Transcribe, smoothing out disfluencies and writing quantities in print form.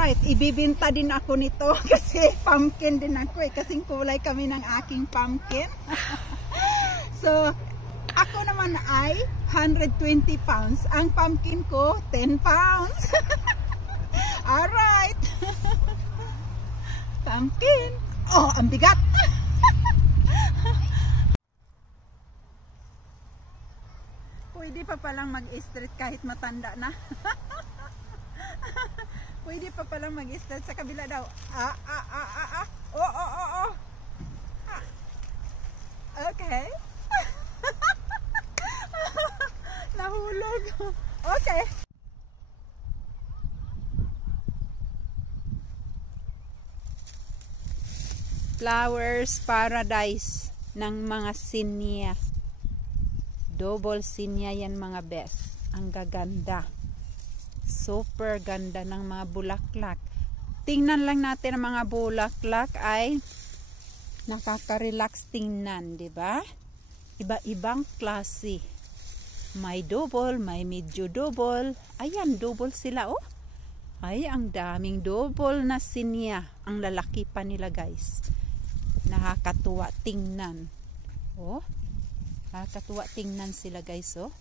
Alright, ibibinta din ako nito kasi pumpkin din ako eh. Kasing kulay kami ng aking pumpkin. So, ako naman ay 120 pounds. Ang pumpkin ko, 10 pounds. Alright. Pumpkin. Oh, ang bigat. Pwede pa palang mag-street kahit matanda na. Pwede pa palang mag-street sa kabila daw. Oh. Okay. Nahulog. Okay. Flowers paradise ng mga sinya. Double sinya yan mga best. Ang gaganda. Super ganda ng mga bulaklak. Tingnan lang natin ang mga bulaklak ay nakaka-relax tingnan, di ba? Iba-ibang klase. May double, may medyo double. Ayan, double sila oh. Ay, ang daming double na sinya. Ang lalaki pa nila guys. Nakakatuwa tingnan. Oh. Nakakatuwa tingnan sila guys oh.